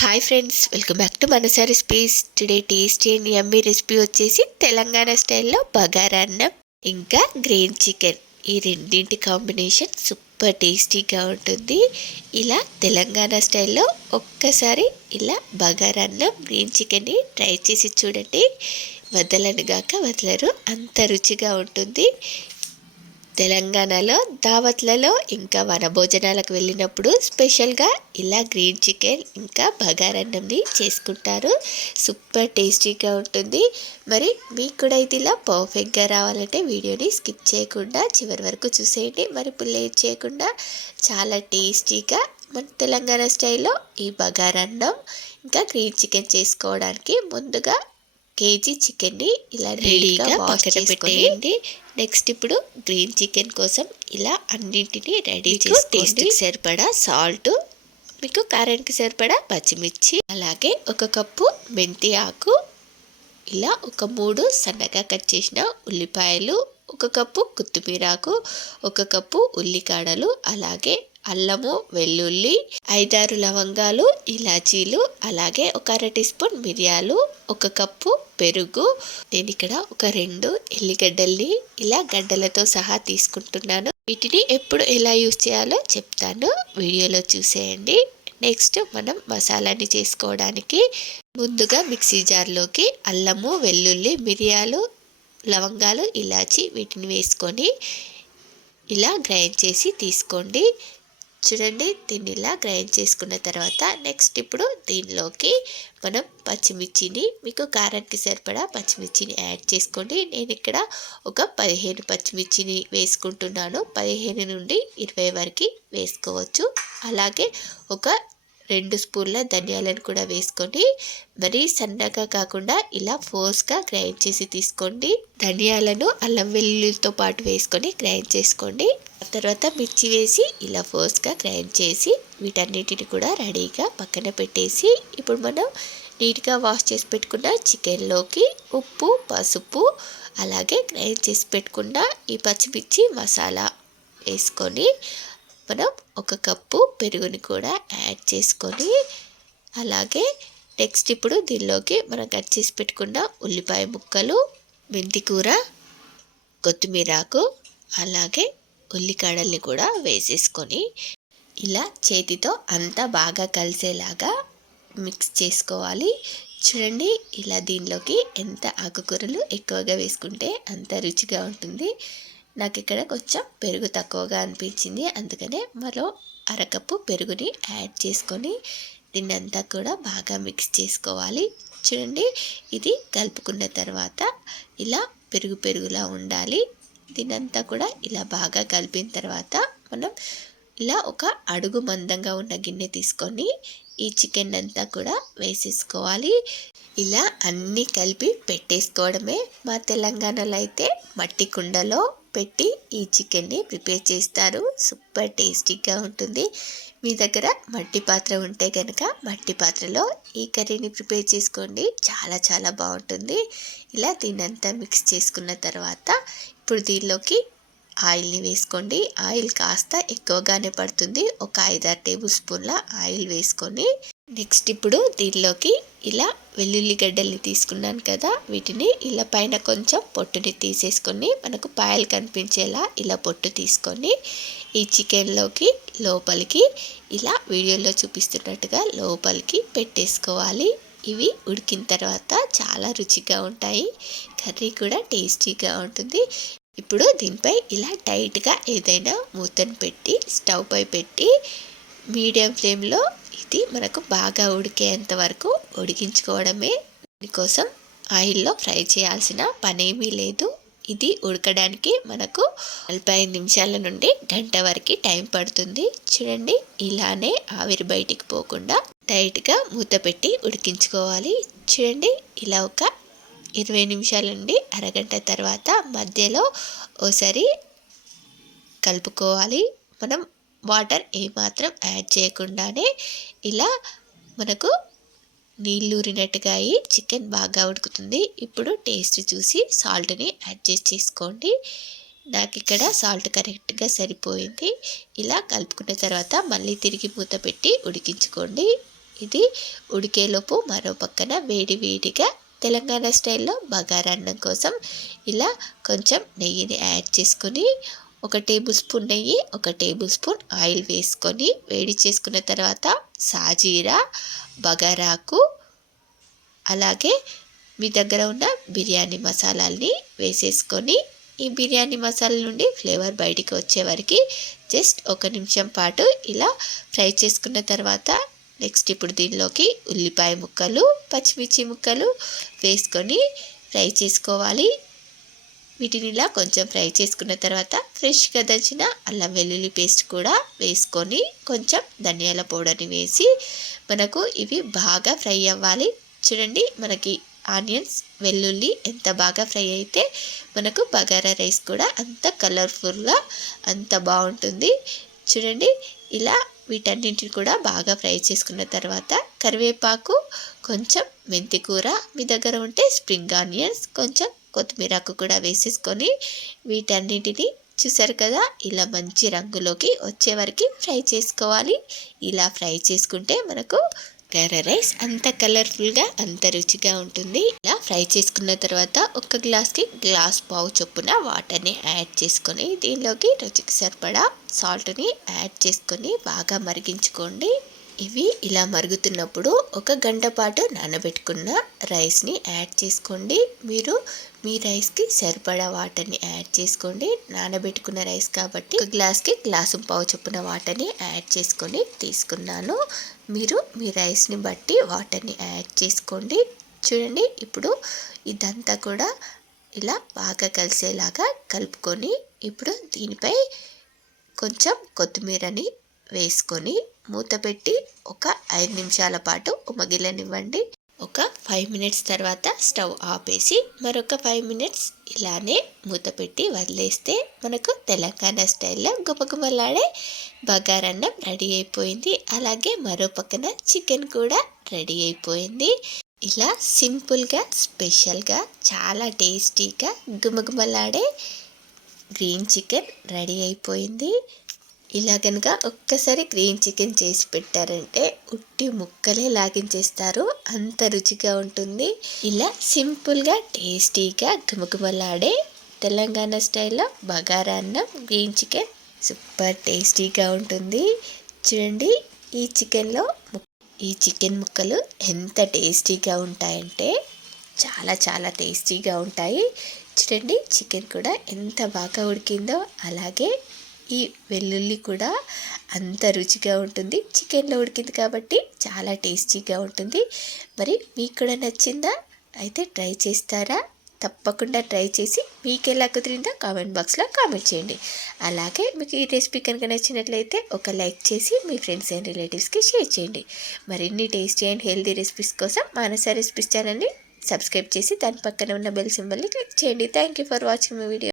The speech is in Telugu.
Hi friends, welcome back to Manasa recipes. Today tasty and yummy recipe వచ్చేసి తెలంగాణ స్టైల్లో బగారా అన్నం ఇంకా గ్రీన్ చికెన్. ఈ రెండింటి కాంబినేషన్ సూపర్ టేస్టీగా ఉంటుంది. ఇలా తెలంగాణ స్టైల్లో ఒక్కసారి ఇలా బగారా అన్నం గ్రీన్ చికెన్ని ట్రై చేసి చూడండి. వదలనుగాక వదలరు, అంత రుచిగా ఉంటుంది. తెలంగాణలో దావత్లలో ఇంకా వనభోజనాలకు వెళ్ళినప్పుడు స్పెషల్గా ఇలా గ్రీన్ చికెన్ ఇంకా బగారన్నంని చేసుకుంటారు. సూపర్ టేస్టీగా ఉంటుంది. మరి మీకు కూడా ఇది ఇలా పర్ఫెక్ట్గా రావాలంటే వీడియోని స్కిప్ చేయకుండా చివరి వరకు చూసేయండి. మరి ఇప్పుడు లేట్ చేయకుండా చాలా టేస్టీగా మన తెలంగాణ స్టైల్లో ఈ బగారన్నం ఇంకా గ్రీన్ చికెన్ చేసుకోవడానికి ముందుగా కేజీ చికెన్ని ఇలా రెడీగా పక్కన పెట్టేయండి. నెక్స్ట్ ఇప్పుడు గ్రీన్ చికెన్ కోసం ఇలా అన్నింటినీ రెడీ చేసి టేస్ట్కి సరిపడా సాల్ట్, మీకు కారానికి సరిపడా పచ్చిమిర్చి, అలాగే ఒక కప్పు మెంతి ఆకు, ఇలా ఒక 3 సన్నగా కట్ చేసిన ఉల్లిపాయలు, ఒక కప్పు కొత్తిమీరాకు, ఒక కప్పు ఉల్లికాడలు, అలాగే అల్లము, వెల్లుల్లి, 5-6 లవంగాలు, ఇలాచీలు, అలాగే ఒక 1/2 టీ స్పూన్ మిరియాలు, ఒక కప్పు పెరుగు. నేను ఇక్కడ ఒక 2 ఎల్లిగడ్డల్ని ఇలా గడ్డలతో సహా తీసుకుంటున్నాను. వీటిని ఎప్పుడు ఎలా యూజ్ చేయాలో చెప్తాను, వీడియోలో చూసేయండి. నెక్స్ట్ మనం మసాలాని చేసుకోవడానికి ముందుగా మిక్సీ జార్లోకి అల్లము, వెల్లుల్లి, మిరియాలు, లవంగాలు, ఇలాచి వీటిని వేసుకొని ఇలా గ్రైండ్ చేసి తీసుకోండి. చూడండి, దీన్ని ఇలా గ్రైండ్ చేసుకున్న తర్వాత నెక్స్ట్ ఇప్పుడు దీనిలోకి మనం పచ్చిమిర్చిని, మీకు కారానికి సరిపడా పచ్చిమిర్చిని యాడ్ చేసుకోండి. నేను ఇక్కడ ఒక 15 పచ్చిమిర్చిని వేసుకుంటున్నాను. 15 నుండి 20 వరకు వేసుకోవచ్చు. అలాగే ఒక 2 స్పూన్ల ధనియాలను కూడా వేసుకొని మరీ సన్నగా కాకుండా ఇలా ఫోర్స్గా గ్రైండ్ చేసి తీసుకోండి. ధనియాలను అల్లం వెల్లుల్లితో పాటు వేసుకొని గ్రైండ్ చేసుకోండి. ఆ తర్వాత మిర్చి వేసి ఇలా ఫోర్స్గా గ్రైండ్ చేసి వీటన్నిటిని కూడా రెడీగా పక్కన పెట్టేసి ఇప్పుడు మనం నీట్గా వాష్ చేసి పెట్టుకున్న చికెన్లోకి ఉప్పు, పసుపు, అలాగే గ్రైండ్ చేసి పెట్టుకున్న ఈ పచ్చిమిర్చి మసాలా వేసుకొని మనం ఒక కప్పు పెరుగుని కూడా యాడ్ చేసుకొని, అలాగే నెక్స్ట్ ఇప్పుడు దీనిలోకి మనం కట్ చేసి పెట్టుకున్న ఉల్లిపాయ ముక్కలు, మెంతికూర, కొత్తిమీరాకు, అలాగే ఉల్లికాడల్ని కూడా వేసేసుకొని ఇలా చేతితో అంతా బాగా కలిసేలాగా మిక్స్ చేసుకోవాలి. చూడండి, ఇలా దీనిలోకి ఎంత ఆకుకూరలు ఎక్కువగా వేసుకుంటే అంత రుచిగా ఉంటుంది. నాకు ఇక్కడ కొంచెం పెరుగు తక్కువగా అనిపించింది, అందుకనే మరో 1/2 కప్పు పెరుగుని యాడ్ చేసుకొని దీన్నంతా కూడా బాగా మిక్స్ చేసుకోవాలి. చూడండి, ఇది కలుపుకున్న తర్వాత ఇలా పెరుగులా ఉండాలి. దీనంతా కూడా ఇలా బాగా కలిపిన తర్వాత మనం ఇలా ఒక అడుగు మందంగా ఉన్న గిన్నె తీసుకొని ఈ చికెన్ అంతా కూడా వేసేసుకోవాలి. ఇలా అన్నీ కలిపి పెట్టేసుకోవడమే. మా తెలంగాణలో అయితే మట్టి కుండలో పెట్టి ఈ చికెన్ని ప్రిపేర్ చేస్తారు. సూపర్ టేస్టీగా ఉంటుంది. మీ దగ్గర మట్టి పాత్ర ఉంటే కనుక మట్టి పాత్రలో ఈ కర్రీని ప్రిపేర్ చేసుకోండి, చాలా చాలా బాగుంటుంది. ఇలా దీన్నంతా మిక్స్ చేసుకున్న తర్వాత ఇప్పుడు దీనిలోకి ఆయిల్ని వేసుకోండి. ఆయిల్ కాస్త ఎక్కువగానే పడుతుంది, ఒక 5-6 టేబుల్ స్పూన్ల ఆయిల్ వేసుకొని నెక్స్ట్ ఇప్పుడు దీనిలోకి ఇలా వెల్లుల్లి గడ్డల్ని తీసుకున్నాను కదా, వీటిని ఇలా పైన కొంచెం పొట్టుని తీసేసుకొని మనకు పాయలు కనిపించేలా ఇలా పొట్టు తీసుకొని ఈ చికెన్లోకి లోపలికి ఇలా వీడియోలో చూపిస్తున్నట్టుగా లోపలికి పెట్టేసుకోవాలి. ఇవి ఉడికిన తర్వాత చాలా రుచిగా ఉంటాయి, కర్రీ కూడా టేస్టీగా ఉంటుంది. ఇప్పుడు దీనిపై ఇలా టైట్గా ఏదైనా మూతను పెట్టి స్టవ్ పై పెట్టి మీడియం ఫ్లేమ్లో ఇది మనకు బాగా ఉడికేంత వరకు ఉడికించుకోవడమే. దీనికోసం ఆయిల్లో ఫ్రై చేయాల్సిన పనేమీ లేదు. ఇది ఉడకడానికి మనకు 45 నిమిషాల నుండి గంట వరకు టైం పడుతుంది. చూడండి, ఇలానే ఆవిరి బయటికి పోకుండా టైట్గా మూత పెట్టి ఉడికించుకోవాలి. చూడండి, ఇలా ఒక 20 నిమిషాల నుండి అరగంట తర్వాత మధ్యలో ఓసారి కలుపుకోవాలి. మనం వాటర్ ఏమాత్రం యాడ్ చేయకుండానే ఇలా మనకు నీళ్ళూరినట్టుగా అయ్యి చికెన్ బాగా ఉడుకుతుంది. ఇప్పుడు టేస్ట్ చూసి సాల్ట్ని అడ్జస్ట్ చేసుకోండి. నాకు ఇక్కడ సాల్ట్ కరెక్ట్గా సరిపోయింది. ఇలా కలుపుకున్న తర్వాత మళ్ళీ తిరిగి మూత పెట్టి ఉడికించుకోండి. ఇది ఉడికేలోపు మరో పక్కన వేడిగా తెలంగాణ స్టైల్లో బగారన్నం కోసం ఇలా కొంచెం నెయ్యిని యాడ్ చేసుకొని 1 టేబుల్ స్పూన్ నెయ్యి 1 టేబుల్ స్పూన్ ఆయిల్ వేసుకొని వేడి చేసుకున్న తర్వాత సాజీరా బగారాకు అలాగే మీ దగ్గర ఉన్న బిర్యానీ మసాలాల్ని వేసేసుకొని ఈ బిర్యానీ మసాలా నుండి ఫ్లేవర్ బయటికి వచ్చే వరకు జస్ట్ 1 నిమిషం పాటు ఇలా ఫ్రై చేసుకున్న తర్వాత నెక్స్ట్ ఇప్పుడు దీనిలోకి ఉల్లిపాయ ముక్కలు పచ్చిమిర్చి ముక్కలు వేసుకొని ఫ్రై చేసుకోవాలి. వీటిని ఇలా కొంచెం ఫ్రై చేసుకున్న తర్వాత ఫ్రెష్గా దంచిన అల్లం వెల్లుల్లి పేస్ట్ కూడా వేసుకొని కొంచెం ధనియాల పౌడర్ని వేసి మనకు ఇవి బాగా ఫ్రై అవ్వాలి. చూడండి మనకి ఆనియన్స్ వెల్లుల్లి ఎంత బాగా ఫ్రై అయితే మనకు బగారా రైస్ కూడా అంత కలర్ఫుల్గా అంత బాగుంటుంది. చూడండి ఇలా వీటన్నింటిని కూడా బాగా ఫ్రై చేసుకున్న తర్వాత కరివేపాకు కొంచెం మెంతి కూర మీ దగ్గర ఉంటే స్ప్రింగ్ ఆనియన్స్ కొంచెం కొత్తిమీరకు కూడా వేసేసుకొని వీటన్నిటిని చూసారు కదా ఇలా మంచి రంగులోకి వచ్చే వరకు ఫ్రై చేసుకోవాలి. ఇలా ఫ్రై చేసుకుంటే మనకు బగారా రైస్ అంత కలర్ఫుల్గా అంత రుచిగా ఉంటుంది. ఇలా ఫ్రై చేసుకున్న తర్వాత 1 గ్లాస్కి గ్లాస్ పావు చొప్పున వాటర్ని యాడ్ చేసుకొని దీనిలోకి రుచికి సరిపడా సాల్ట్ని యాడ్ చేసుకొని బాగా మరిగించుకోండి. ఇవి ఇలా మరుగుతున్నప్పుడు 1 గంట పాటు నానబెట్టుకున్న రైస్ని యాడ్ చేసుకోండి. మీరు మీ రైస్కి సరిపడా వాటర్ని యాడ్ చేసుకోండి. నానబెట్టుకున్న రైస్ కాబట్టి 1 గ్లాస్కి గ్లాసు పావు చొప్పున వాటర్ని యాడ్ చేసుకొని తీసుకున్నాను. మీరు మీ రైస్ని బట్టి వాటర్ని యాడ్ చేసుకోండి. చూడండి ఇప్పుడు ఇదంతా కూడా ఇలా బాగా కలిసేలాగా కలుపుకొని ఇప్పుడు దీనిపై కొంచెం కొత్తిమీరని వేసుకొని మూత పెట్టి 5 నిమిషాల పాటు ఉమగిలనివ్వండి. 5 మినిట్స్ తర్వాత స్టవ్ ఆపేసి మరొక 5 మినిట్స్ ఇలానే మూత పెట్టి వదిలేస్తే మనకు తెలంగాణ స్టైల్లో గుమగుమలాడే బగారన్నం రెడీ అయిపోయింది. అలాగే మరో పక్కన చికెన్ కూడా రెడీ అయిపోయింది. ఇలా సింపుల్గా స్పెషల్గా చాలా టేస్టీగా గుమగుమలాడే గ్రీన్ చికెన్ రెడీ అయిపోయింది. ఇలా కనుక ఒక్కసారి గ్రీన్ చికెన్ చేసి పెట్టారంటే ఉట్టి ముక్కలే లాగించేస్తారు, అంత రుచిగా ఉంటుంది. ఇలా సింపుల్గా టేస్టీగా గుమగుమలాడే తెలంగాణ స్టైల్లో బగారా అన్నం గ్రీన్ చికెన్ సూపర్ టేస్టీగా ఉంటుంది. చూడండి ఈ చికెన్ ముక్కలు ఎంత టేస్టీగా ఉంటాయంటే చాలా టేస్టీగా ఉంటాయి. చూడండి చికెన్ కూడా ఎంత బాగా ఉడికిందో, అలాగే ఈ వెల్లుల్లి కూడా అంత రుచిగా ఉంటుంది. చికెన్లో ఉడికింది కాబట్టి చాలా టేస్టీగా ఉంటుంది. మరి మీకు కూడా నచ్చిందా? అయితే ట్రై చేస్తారా? తప్పకుండా ట్రై చేసి మీకు ఎలా కుదిరిందో కామెంట్ బాక్స్లో కామెంట్ చేయండి. అలాగే మీకు ఈ రెసిపీ కనుక నచ్చినట్లయితే ఒక లైక్ చేసి మీ ఫ్రెండ్స్ అండ్ రిలేటివ్స్కి షేర్ చేయండి. మరిన్ని టేస్టీ అండ్ హెల్తీ రెసిపీస్ కోసం మానస రెసిపీస్ ఛానల్ని సబ్స్క్రైబ్ చేసి దాని పక్కన ఉన్న బెల్ సింబల్ని క్లిక్ చేయండి. Thank you for watching my video.